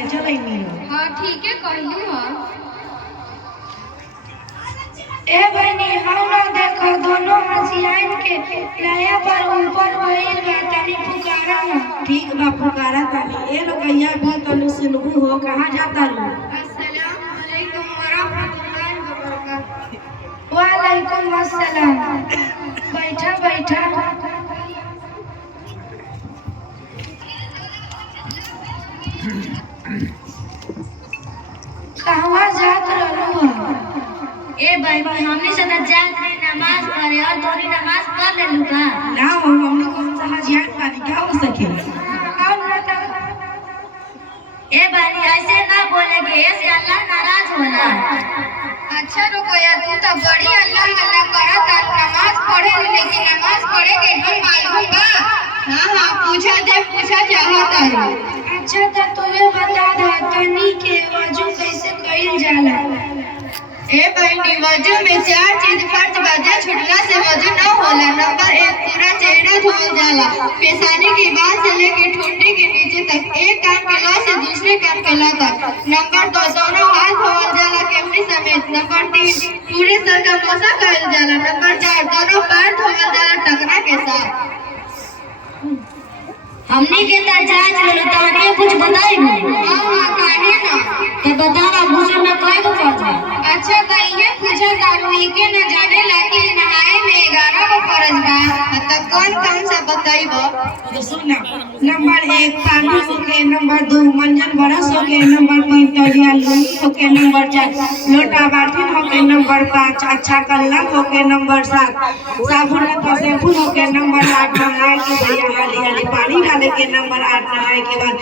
हाँ ठीक है कहलू हाँ। ए बहनी हम ना देखो दोनों हसियाइन के नया पर ऊपर भइल बा तनी पुकारा ना। ठीक बा पुकारा तानी। ए रुकैया भी तनु सुनबू हो कहां जाता रू? अस्सलाम वालेकुम वरहमतुल्लाहि वबरकातुहू। वालेकुम अस्सलाम। बैठा बैठा। कहवा जात रहलू हो? ए भाई हमने से जात नहीं नमाज पढ़े और तोरी नमाज पढ़ लेलू का? ना हमने कौन सा हजियान पानी क्या हो सके? ए भाई ऐसे ना बोलेगे ऐसे अल्लाह नाराज होला। अच्छा रुकया तू तो बड़ी अल्लाह अल्लाह करत नमाज पढ़े लेकिन नमाज पढ़े के ढंग मालूम बा? हाँ पूछा चाहत है। अच्छा तो तुम्हें बता दो तनी के वजू कैसे कइल जाला? ए बहनी वजू में चार चीज फर्ज बाजे छुटला से वजू न होला। नंबर 1 पूरा चेहरा धोल जाला, पेशानी के बाद से लेके ठुड्डी के नीचे तक, एक कान के लौ से दूसरे कान के लौ तक। नंबर 2 दोनों हाथ धोल जाला केवड़ी समेत। नंबर 3 पूरे सर का मसा कइल जाला। नंबर 4 दोनों पैर धोल जाला टकना के साथ। हमने के जांच लेलू तो हमें कुछ बताई नहीं। हां काहे ना तो बता ना गुस्से में कई को फर्ज है? अच्छा तो ये पूछा दारू के न जाने लागी नहाए में 11 को फर्ज बा तो कौन सा बताइबो? तो सुन ना। नंबर 1 पानी होके, नंबर 2 मंजन बरस होके, नंबर 3 तौलिया लुंगी होके, नंबर 4 लोटा बाल्टीन होके, नंबर 5 अच्छा कल्ला होके, नंबर 7 साबुन का शैम्पू होके, नंबर 8 नहाए के भैया हाली हाली पानी डाले के, नंबर 8 नहाए के बाद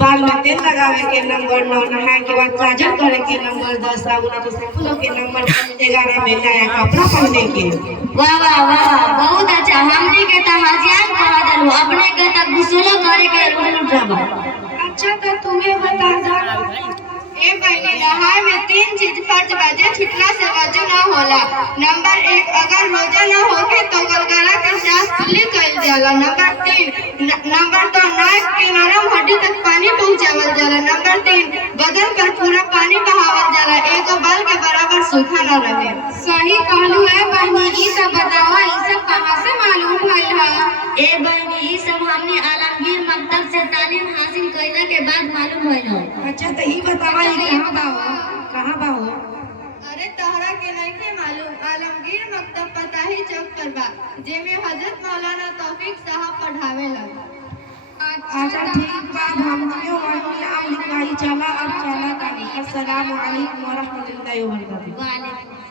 बाल में तेल लगावे के, नंबर 9 नहाए के बाद काजल करे के, नंबर 10 साबुन का शैम्पू होके, नंबर 11 में नया कपड़ा पहने के। वाह वाह वाह बहुत अच्छा। हमने के तो हजियान करा देलू, अपने के तो गुस्सा करे के रूल उठाबा। अच्छा तो तुम्हें बता दो ए बहनी नहाए में 3 चीज फर्ज बाजे छुटला से वजू ना होला। नंबर 1 अगर रोजा ना होके तो गलगला के सांस खुली कइल जाला। नंबर 2 नाक के नरम हड्डी तक पानी पहुंचावल जाला। नंबर 3 बदन पर पूरा पानी बहावल जाला, एगो बाल के बराबर सूखा ना रहे। सही कहलू है बहनी। ई सब बतावा ई सब कहां से मालूम भइल है? ए बहनी ई सब हमने आलमगीर मकतब से तालीम हासिल कइला के बाद मालूम भइल है। अच्छा तो ई बतावा ई कहां बा हो? अरे तहरा के नहीं के मालूम? आलमगीर मकतब पताही चौक पर बा, जेमे हजरत मौलाना तौफीक साहब पढ़ावेला। अच्छा ठीक बा। हमनियो वही नाम लिखवाई चला। अब चला तानी। अस्सलाम वालेकुम व रहमतुल्लाहि व बरकातहू। वालेकुम